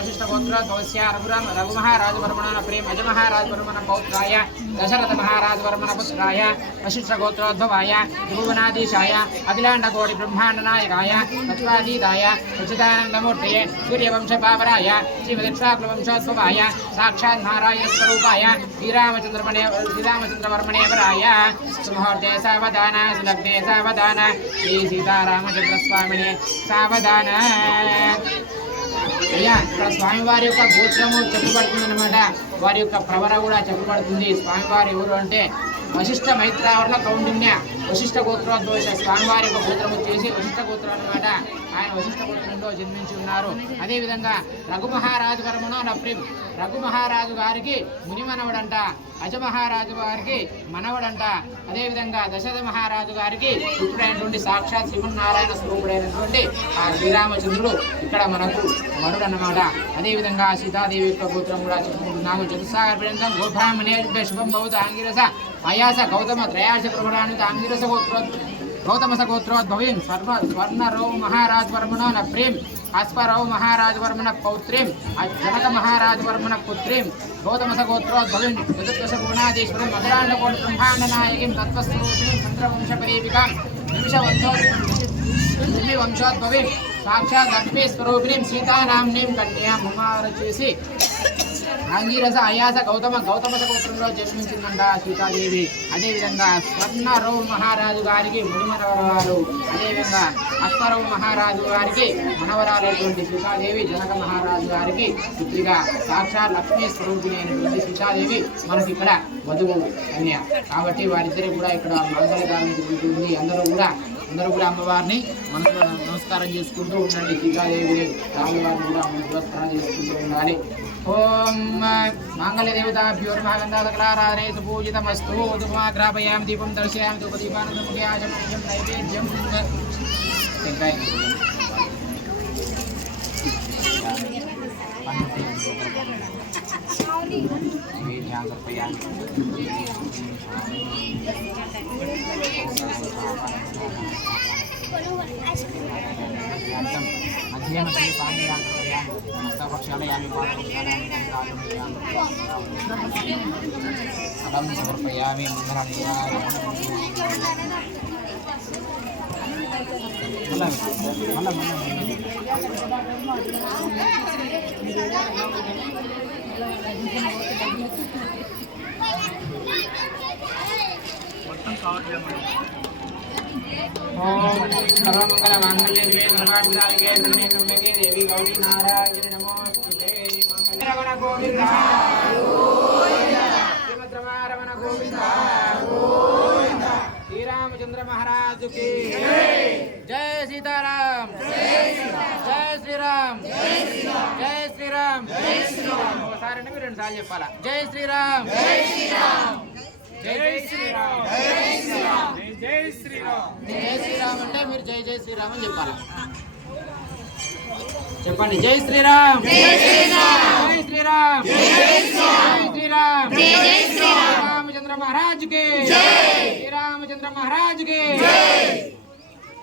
वशिष्ठ गोत्रोद्भवस्य रघु महाराज वर्मण प्रेम अज महाराज वर्मण पौत्राय दशरथ महाराज वर्मण पुत्राय वशिष्ठ गोत्रोद्भवाय त्रिभुवनाधीशाय अखिलांड कोटि ब्रह्मांड नायकाय तत्वातीताय सच्चिदानंदमूर्तये सूर्यवंश पावराय श्रीमदक्षाकुल वंशोद्भवाय साक्षात् नारायण स्वरूपाय श्रीरामचंद्रवर्मणे वराय सुमुहूर्ते सावधान सुलग्ने सावधान श्री सीतारामचंद्र स्वामिने सावधान। అయ్యా ఇక్కడ స్వామివారి యొక్క గోత్రము చెప్పబడుతుంది అనమాట. వారి యొక్క ప్రవర కూడా చెప్పబడుతుంది. స్వామివారి ఎవరు అంటే వశిష్ఠ మైత్రావరణ కౌండిన్య వశిష్ఠ గోత్రోద్భవ స్వామివారి యొక్క గోత్రం వచ్చేసి వశిష్ఠ గోత్రం అనమాట. ఆయన వశిష్ఠ గోత్రంలో జన్మించి ఉన్నారు. అదేవిధంగా రఘు మహారాజు వర్మను నప్రిం రఘు మహారాజు గారికి మునిమనవడంట, అజ మహారాజు గారికి మనవడంట. అదేవిధంగా దశరథ మహారాజు గారికి పుత్రుడైనటువంటి సాక్షాత్ శ్రీమన్నారాయణ స్వరూపుడైనటువంటి ఆ శ్రీరామచంద్రుడు ఇక్కడ మనకు వరుడు అన్నమాట. అదేవిధంగా సీతాదేవి యొక్క గోత్రం కూడా చెప్పుకుంటున్నాము. చతుస్సాగర పర్యంతం గోబ్రాహ్మణే శుభం భవత ఆంగిరస అయాస గౌతమ త్రయాశ ప్రవడాన్ని ఆంగిరస గౌతమస గోత్రోద్భవీం స్వర్ణరౌ మహారాజ్ వర్మణ నప్రీం అశ్వరౌ మహారాజ్ వర్మణ పౌత్రీం జనక మహారాజ్ వర్మణ పుత్రీం గౌతమస గోత్రోద్భవీం చతుర్దశ భువనాధీశ్వరం మధురాండ కోటి బ్రహ్మాండ నాయకీం తత్వస్వరూపిణీం చంద్రవంశపరీపికాం వంశోద్భవీం సాక్షాత్ లక్ష్మీ స్వరూపిణీం సీతానామ్నీం కన్యాం ముమార చేసి ఆంగీరస అయాస గౌతమస గోత్రంలో జన్మించిందంట సీతాదేవి. అదేవిధంగా స్వర్ణరౌ మహారాజు గారికి మునిమనవరాలు, అదేవిధంగా అశ్వరౌ మహారాజు గారికి మనవరాలైనటువంటి సీతాదేవి జనక మహారాజు గారికి పుత్రిగా సాక్షాత్ లక్ష్మీ స్వరూపిణి అయినటువంటి సీతాదేవి మనకి ఇక్కడ వధువు కన్య. కాబట్టి వారిద్దరికి కూడా ఇక్కడ మంగళకారం జరుగుతుంది. అందరూ కూడా అమ్మవారిని మనసులో నమస్కారం చేసుకుంటూ ఉండండి. సీతాదేవిని రాములవారిని కూడా నమస్కారం చేసుకుంటూ ఉండాలి. ఓం మంగళదేవతాభ్యో నమః గంధాదకలారాధనే సుపూజితమస్తు. ధూపమాగ్రాపయామి దీపం దర్శయామి ధూపదీపానందముఖే ఆచమనీయం నైవేద్యం పక్షాలయామి సమర్పయామి సర్వమంగళ మాంగళ్యే సర్వార్థసాధికే శరణ్యే త్ర్యంబకే దేవి గౌరీ నారాయణి నమోస్తుతే. రమణ గోవింద గోవింద శ్రీమద్రమణ గోవింద గోవింద శ్రీరామచంద్ర మహారాజు కి జై సీతారాం జై శ్రీరామ్ జై శ్రీరామ్ ఒకసారి అంటే మీరు 2 సార్లు చెప్పాలా. జై శ్రీరామ్ జై శ్రీరామ్ జై జై శ్రీరామ్ జై శ్రీరామ్ జై శ్రీరామ్ జై శ్రీరామ్ అంటే మీరు జై జై శ్రీరామ్ అని చెప్పాలి. చెప్పండి. జై శ్రీరామ్ జై శ్రీరామ్ జై శ్రీరామ్ జై శ్రీరామ్ జై శ్రీరామ్ రామచంద్ర మహారాజ్ కి జై శ్రీరామచంద్ర మహారాజ్ కి జై.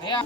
అయ్యా